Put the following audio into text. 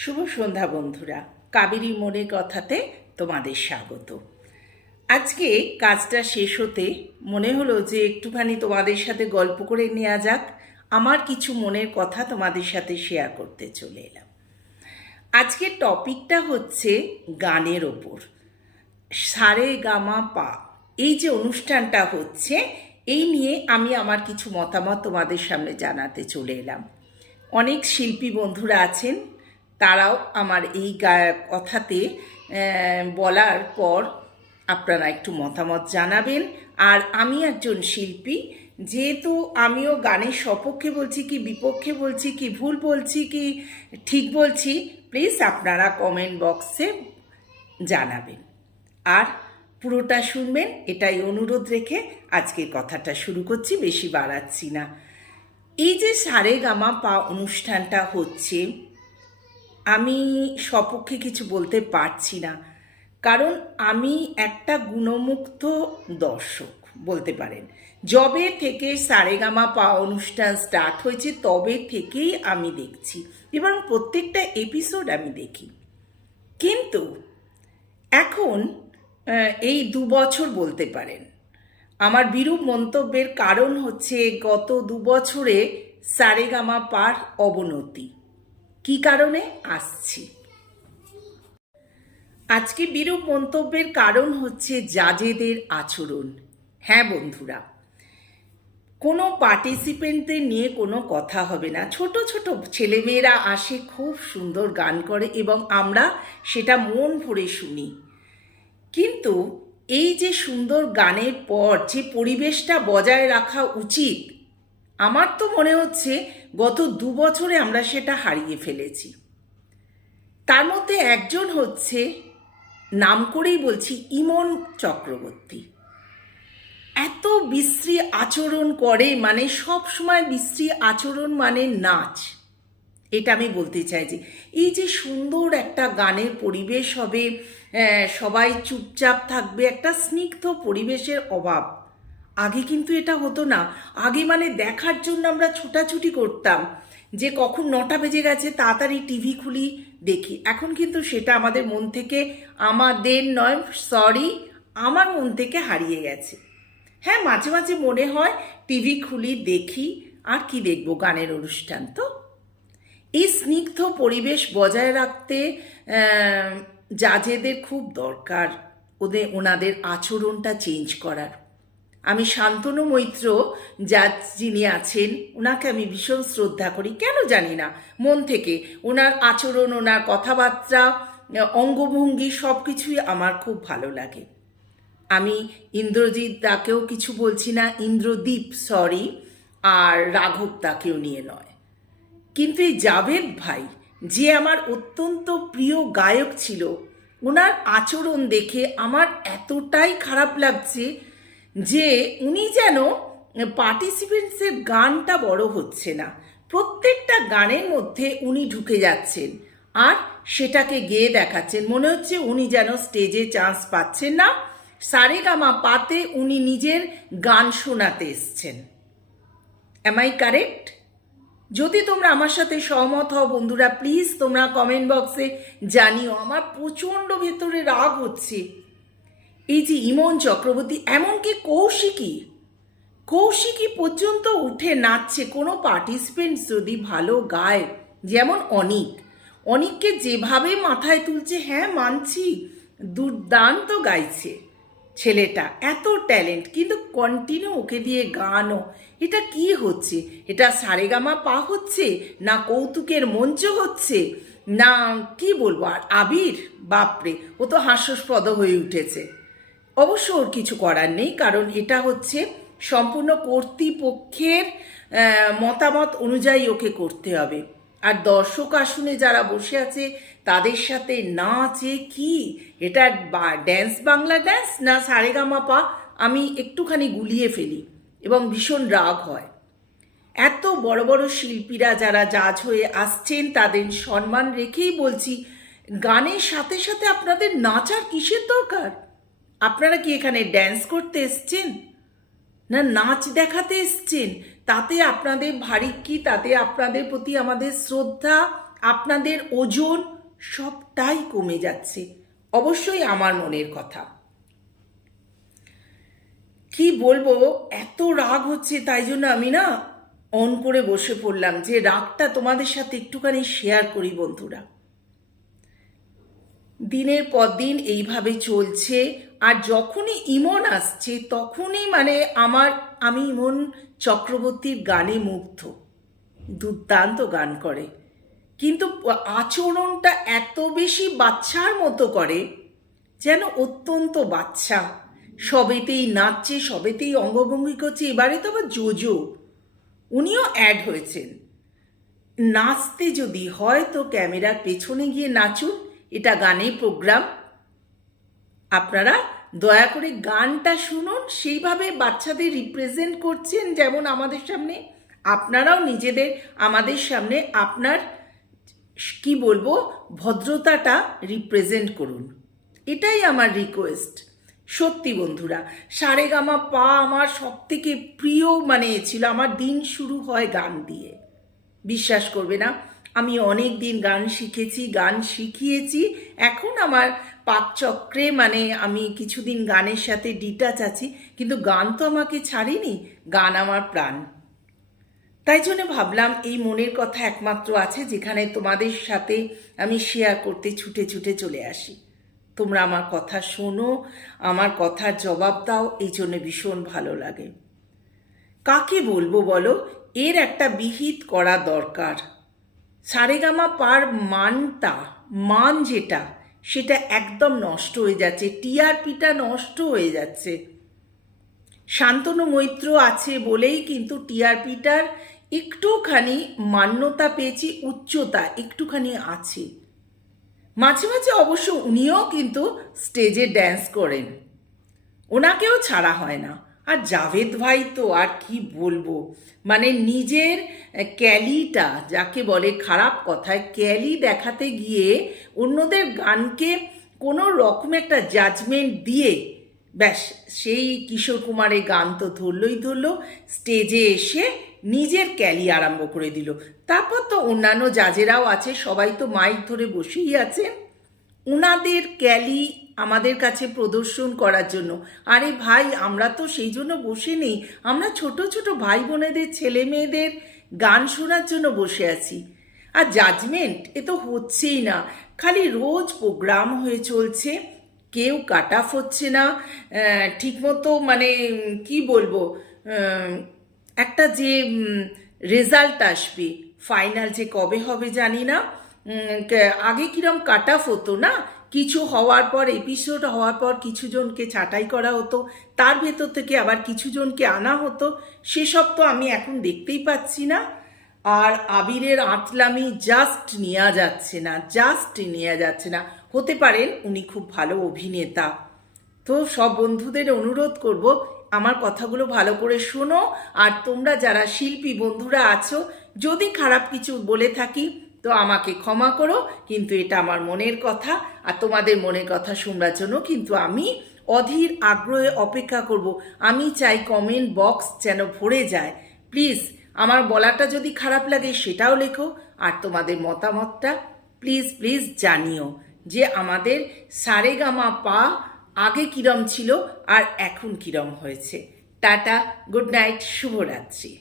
শুভ সন্ধ্যা বন্ধুরা। কাবেরী মনের কথাতে তোমাদের স্বাগত। আজকে কাজটা শেষ হতে মনে হলো যে একটুখানি তোমাদের সাথে গল্প করে নেওয়া যাক, আমার কিছু মনের কথা তোমাদের সাথে শেয়ার করতে চলে এলাম। আজকের টপিকটা হচ্ছে গানের ওপর। সারে গামা পা। এই যে অনুষ্ঠানটা হচ্ছে, এই নিয়ে আমি আমার কিছু মতামত তোমাদের সামনে জানাতে চলে এলাম। অনেক শিল্পী বন্ধুরা আছেন তারাও আমার এই কথাতে বলার পর আপনারা একটু মতামত জানাবেন। আর আমি একজন শিল্পী, যেহেতু আমিও গানের সপক্ষে বলছি কি, বিপক্ষে বলছি কি, ভুল বলছি কি, ঠিক বলছি প্লিজ আপনারা কমেন্ট বক্সে জানাবেন। আর পুরোটা শুনবেন, এটাই অনুরোধ রেখে আজকের কথাটা শুরু করছি, বেশি বাড়াচ্ছি না। এই যে সারে গামা পা অনুষ্ঠানটা হচ্ছে আমি সপক্ষে কিছু বলতে পারছি না। কারণ আমি একটা গুণমুক্ত দর্শক, বলতে পারেন। যবে থেকে সারেগামা পা অনুষ্ঠান স্টার্ট হয়েছে, তবে থেকেই আমি দেখছি। এবং প্রত্যেকটা এপিসোড আমি দেখি। কিন্তু এখন এই দু বছর বলতে পারেন, আমার বিরূপ মন্তব্যের কারণ হচ্ছে গত দু বছরে সারেগামা পার অবনতি। কি কারণে আসছি? আজকে বিরূপ মন্তব্যের কারণ হচ্ছে জাজেদের আচরণ। হ্যাঁ বন্ধুরা, কোনো পার্টিসিপেন্টদের নিয়ে কোনো কথা হবে না। ছোট ছোট ছেলেমেয়েরা আসে, খুব সুন্দর গান করে এবং আমরা সেটা মন ভরে শুনি। কিন্তু এই যে সুন্দর গানের পর যে পরিবেশটা বজায় রাখা উচিত আমার তো মনে হচ্ছে গত দু বছরে আমরা সেটা হারিয়ে ফেলেছি। তার মধ্যে একজন হচ্ছে, নাম করেই বলছি, ইমন চক্রবর্তী। এত বিশ্রী আচরণ করে মানে সব সময় বিশ্রী আচরণ মানে নাচ। এটা আমি বলতে চাই যে, এই যে সুন্দর একটা গানের পরিবেশ হবে সবাই চুপচাপ থাকবে, একটা স্নিগ্ধ পরিবেশের অভাব। আগে কিন্তু এটা হতো না। আগে মানে দেখার জন্য আমরা ছোটাছুটি করতাম। যে কখন নটা বেজে গেছে তাড়াতাড়ি টিভি খুলি, দেখি। এখন কিন্তু সেটা আমাদের মন থেকে আমাদের নয় সরি আমার মন থেকে হারিয়ে গেছে। হ্যাঁ মাঝে মাঝে মনে হয় টিভি খুলি, দেখি, আর কি দেখব গানের অনুষ্ঠান তো? এই স্নিগ্ধ পরিবেশ বজায় রাখতে জাজেদের খুব দরকার। ওদের, ওনাদের আচরণটা চেঞ্জ করার। আমি শান্তনু মৈত্র, যা যিনি আছেন ওনাকে আমি ভীষণ শ্রদ্ধা করি। কেন জানি না, মন থেকে। ওনার আচরণ ওনার কথাবার্তা, অঙ্গভঙ্গি সব কিছুই আমার খুব ভালো লাগে। আমি ইন্দ্রজিৎ দাকেও কিছু বলছি না, ইন্দ্রদীপ, সরি, আর রাঘব দাকেও নিয়ে নয়। কিন্তু এই জাভেদ ভাই, যে আমার অত্যন্ত প্রিয় গায়ক ছিল ওনার আচরণ দেখে আমার এতটাই খারাপ লাগছে যে উনি যেন পার্টিসিপেন্টসের গানটা বড় হচ্ছে না। প্রত্যেকটা গানের মধ্যে উনি ঢুকে যাচ্ছেন আর সেটাকে গেয়ে দেখাচ্ছেন। মনে হচ্ছে উনি যেন স্টেজে চান্স পাচ্ছেন না। সারেগামা পাতে উনি নিজের গান শোনাতে এসছেন। অ্যাম আই কারেক্ট যদি তোমরা আমার সাথে সহমত হও বন্ধুরা প্লিজ তোমরা কমেন্ট বক্সে জানিও। আমার প্রচণ্ড ভেতরে রাগ হচ্ছে। এই যে ইমন চক্রবর্তী, এমনকি কৌশিকী কৌশিকী পর্যন্ত উঠে নাচছে। কোনো পার্টিসিপেন্টস যদি ভালো গায়, যেমন অনিক, অনিককে যেভাবে মাথায় তুলছে হ্যাঁ মানছি, দুর্দান্ত গাইছে ছেলেটা, এত ট্যালেন্ট কিন্তু কন্টিনিউ ওকে দিয়ে গানও এটা কি হচ্ছে? এটা সারেগামা পা হচ্ছে, না কৌতুকের মঞ্চ হচ্ছে, না, কি বলব, আর আবির? বাপরে, ও তো হাস্যস্পদ হয়ে উঠেছে। অবশ্য ওর কিছু করার নেই, কারণ এটা হচ্ছে সম্পূর্ণ কর্তৃপক্ষের মতামত অনুযায়ী ওকে করতে হবে। আর দর্শক আসনে যারা বসে আছে, তাদের সাথে নাচে কি? এটা ড্যান্স বাংলা ড্যান্স না সারেগামাপা? আমি একটুখানি গুলিয়ে ফেলি এবং ভীষণ রাগ হয়। এত বড় বড় শিল্পীরা যারা জাজ হয়ে আসছেন, তাদের সম্মান রেখেই বলছি, গানের সাথে সাথে আপনাদের নাচার কিসের দরকার? আপনারা কি এখানে ড্যান্স করতে এসছেন? না, নাচ দেখাতে এসছেন? তাতে আপনাদের ভারী কি? তাতে আপনাদের প্রতি আমাদের শ্রদ্ধা, আপনাদের ওজন সবটাই কমে যাচ্ছে। অবশ্যই আমার মনের কথা। কি বলব? এত রাগ হচ্ছে, তাই জন্য আমি না অন করে বসে পড়লাম যে রাগটা তোমাদের সাথে একটুখানি শেয়ার করি বন্ধুরা। দিনের পর দিন এইভাবে চলছে, আর যখনই ইমন আসছে, তখনই মানে আমার, আমি ইমন চক্রবর্তীর গানে মুগ্ধ, দুর্দান্ত গান করে। কিন্তু আচরণটা এত বেশি বাচ্চার মতো করে যেন অত্যন্ত বাচ্চা সবেতেই নাচছে, সবেতেই অঙ্গভঙ্গি করছে, এবারে তো আবার জোজো, উনিও অ্যাড হয়েছেন। নাচতে যদি হয় তো ক্যামেরার পেছনে গিয়ে নাচুন এটা গানের প্রোগ্রাম আপনারা দয়া করে গানটা শুনুন, সেইভাবে বাচ্চাদের রিপ্রেজেন্ট করছেন যেমন আমাদের সামনে। আপনারাও নিজেদের, আমাদের সামনে আপনার, কি বলব, ভদ্রতাটা রিপ্রেজেন্ট করুন। এটাই আমার রিকোয়েস্ট সত্যি বন্ধুরা সারেগামা পা আমার সব থেকে প্রিয় মানে ছিল, আমার দিন শুরু হয় গান দিয়ে। বিশ্বাস করবে না আমি অনেক দিন গান শিখেছি, গান শিখিয়েছি। এখন আমার পাকচক্রে মানে আমি কিছুদিন গানের সাথে ডিটাচ আছি, কিন্তু গান তো আমাকে ছাড়েনি, গান আমার প্রাণ। তাই জন্য ভাবলাম এই মনের কথা একমাত্র আছে, যেখানে তোমাদের সাথে আমি শেয়ার করতে, ছুটে ছুটে চলে আসি। তোমরা আমার কথা শোনো, আমার কথার জবাব দাও, এই জন্য ভীষণ ভালো লাগে। কাকে বলব বলো? এর একটা বিহিত করা দরকার। সারেগামা পার মানটা, মান যেটা, সেটা একদম নষ্ট হয়ে যাচ্ছে, টিআরপিটা নষ্ট হয়ে যাচ্ছে। শান্তনু মৈত্র আছে বলেই কিন্তু টিআরপিটার একটুখানি মান্যতা পেয়েছি, উচ্চতা একটুখানি আছে। মাঝে মাঝে অবশ্য উনিও কিন্তু স্টেজে ড্যান্স করেন। ওনাকেও ছাড়া হয় না। আর জাভেদ ভাই তো আর কি বলব? মানে নিজের ক্যালিটা যাকে বলে খারাপ কথায়, ক্যালি দেখাতে গিয়ে অন্যদের গানকে কোনো রকম একটা জাজমেন্ট দিয়ে, ব্যাস, সেই কিশোর কুমারের গান তো ধরলই ধরলো, স্টেজে এসে নিজের ক্যালি আরম্ভ করে দিল। তারপর তো অন্যান্য জাজেরাও আছে, সবাই তো মাইক ধরে বসেই আছেন। ওনাদের ক্যালি আমাদের কাছে প্রদর্শন করার জন্য। আরে ভাই, আমরা তো সেই জন্য বসে নেই। আমরা ছোট ছোট ভাই বোনেদের ছেলে মেয়েদের গান শোনার জন্য বসে আছি। আর জাজমেন্ট এ তো হচ্ছেই না। খালি রোজ প্রোগ্রাম হয়ে চলছে। কেউ কাট অফ হচ্ছে না। ঠিকমতো মানে কি বলব? একটা যে রেজাল্ট আসবে। ফাইনাল যে কবে হবে জানি না। আগে কিরম কাট অফ হতো না? কিছু হওয়ার পর এপিসোড হওয়ার পর কিছু জনকে ছাঁটাই করা হতো, তার ভেতর থেকে আবার কিছু জনকে আনা হতো, সেসব তো আমি এখন দেখতেই পাচ্ছি না। আর আবিরের আতলামি জাস্ট নেওয়া যাচ্ছে না জাস্ট নেওয়া যাচ্ছে না। হতে পারেন উনি খুব ভালো অভিনেতা। তো সব বন্ধুদের অনুরোধ করব, আমার কথাগুলো ভালো করে শোনো। আর তোমরা যারা শিল্পী বন্ধুরা আছো, যদি খারাপ কিছু বলে থাকি তো আমাকে ক্ষমা করো, কিন্তু এটা আমার মনের কথা আর তোমাদের মনের কথা শোনার জন্য কিন্তু আমি অধীর আগ্রহে অপেক্ষা করব। আমি চাই কমেন্ট বক্স যেন ভরে যায়। প্লিজ আমার বলাটা যদি খারাপ লাগে সেটাও লেখো আর তোমাদের মতামতটা প্লিজ প্লিজ জানিও যে আমাদের সারেগামা পা আগে কিরম ছিল আর এখন কিরম হয়েছে। টাটা গুড নাইট শুভরাত্রি।